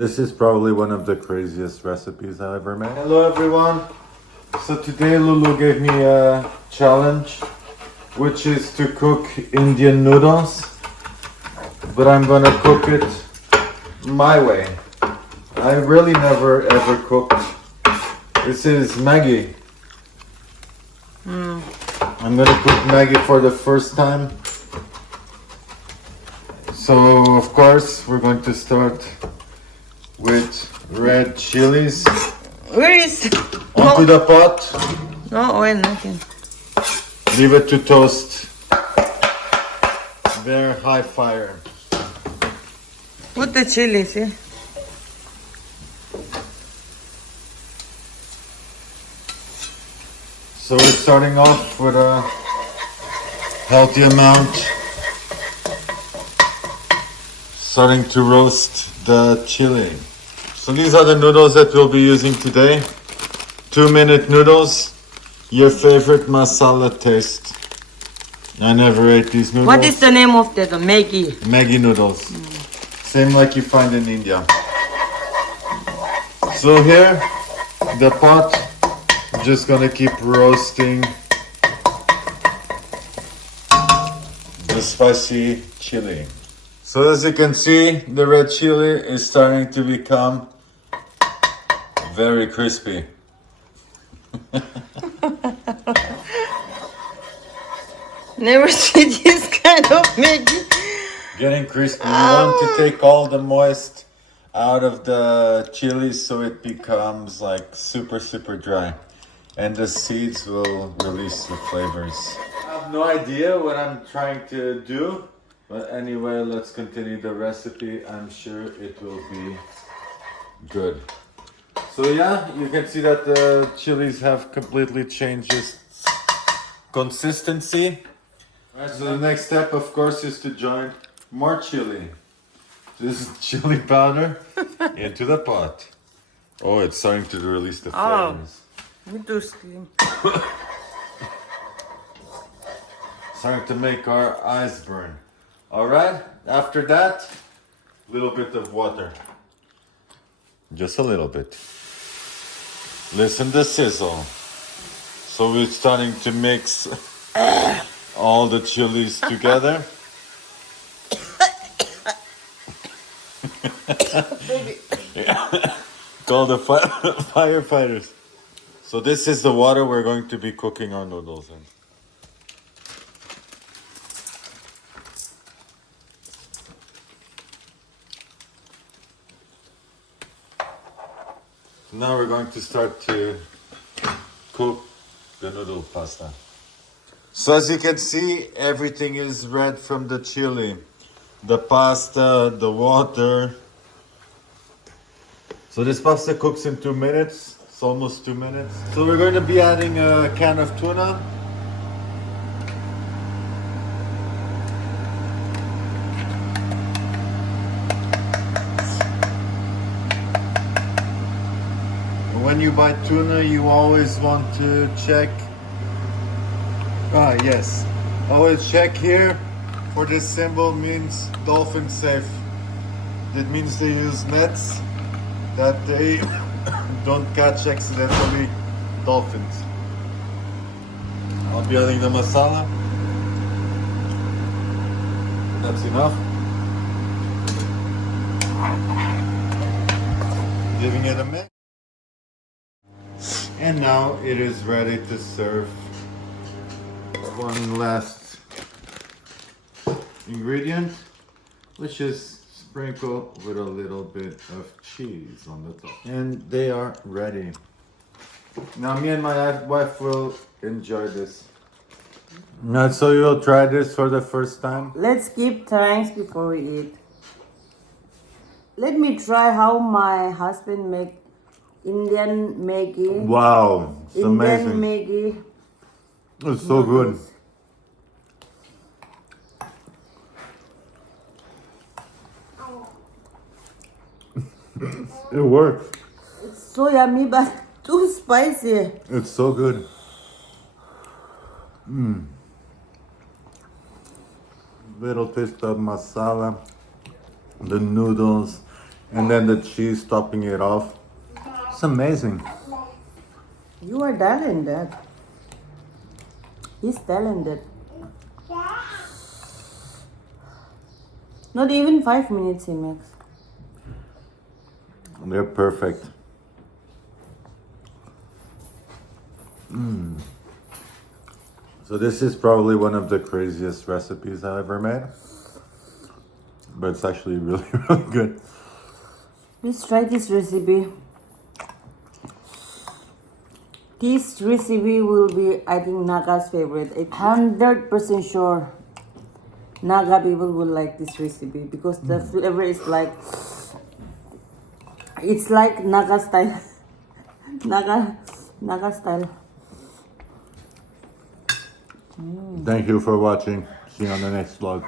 This is probably one of the craziest recipes I ever made. Hello everyone. So today Lulu gave me a challenge, which is to cook Indian noodles. But I'm gonna cook it my way. I really never ever cooked. This is Maggi. I'm gonna cook Maggi for the first time. So of course we're going to start with red chilies. Where is? Onto the pot. No oil, nothing. Leave it to toast. Very high fire. Put the chilies, eh? So we're starting off with a healthy amount. Starting to roast the chili. So these are the noodles that we'll be using today. 2-minute noodles. Your favorite masala taste. I never ate these noodles. What is the name of that? Maggi. Maggi noodles. Same like you find in India. So here, the pot, I'm just gonna keep roasting the spicy chili. So as you can see, the red chili is starting to become very crispy. Never see this kind of Maggi. Getting crispy. We want to take all the moist out of the chili so it becomes like super dry. And the seeds will release the flavors. I have no idea what I'm trying to do. But anyway, let's continue the recipe. I'm sure it will be good. So yeah, you can see that the chilies have completely changed its consistency. Alright, so the next step, of course, is to join more chili. This is chili powder into the pot. Oh, it's starting to release the flavors. Me too steam. Starting to make our eyes burn. Alright, after that, a little bit of water. Just a little bit. Listen to sizzle. So we're starting to mix all the chilies together. Call the firefighters. So this is the water we're going to be cooking our noodles in. Now we're going to start to cook the noodle pasta. So as you can see, everything is red from the chili. The pasta, the water. So this pasta cooks in 2 minutes. It's almost 2 minutes. So we're going to be adding a can of tuna. When you buy tuna, you always want to check. Yes. Always check here for this symbol means dolphin safe. That means they use nets that they don't catch accidentally dolphins. I'll be adding the masala. That's enough. Giving it a mix. And now it is ready to serve. One last ingredient, which is sprinkle with a little bit of cheese on the top. And they are ready. Now me and my wife will enjoy this. Now, so you'll try this for the first time? Let's keep trying before we eat. Let me try how my husband make Indian Maggi. Wow, it's Indian amazing. Maggi. It's so good. It works. It's so yummy but too spicy. It's so good. Little taste of masala, the noodles, And then the cheese topping it off. It's amazing. You are talented. He's talented. Not even 5 minutes he makes. They're perfect. So this is probably one of the craziest recipes I've ever made. But it's actually really, really good. Please try this recipe. This recipe will be, I think, Naga's favorite. 100% sure Naga people will like this recipe because the flavor is like, it's like Naga style. Naga style. Thank you for watching. See you on the next vlog.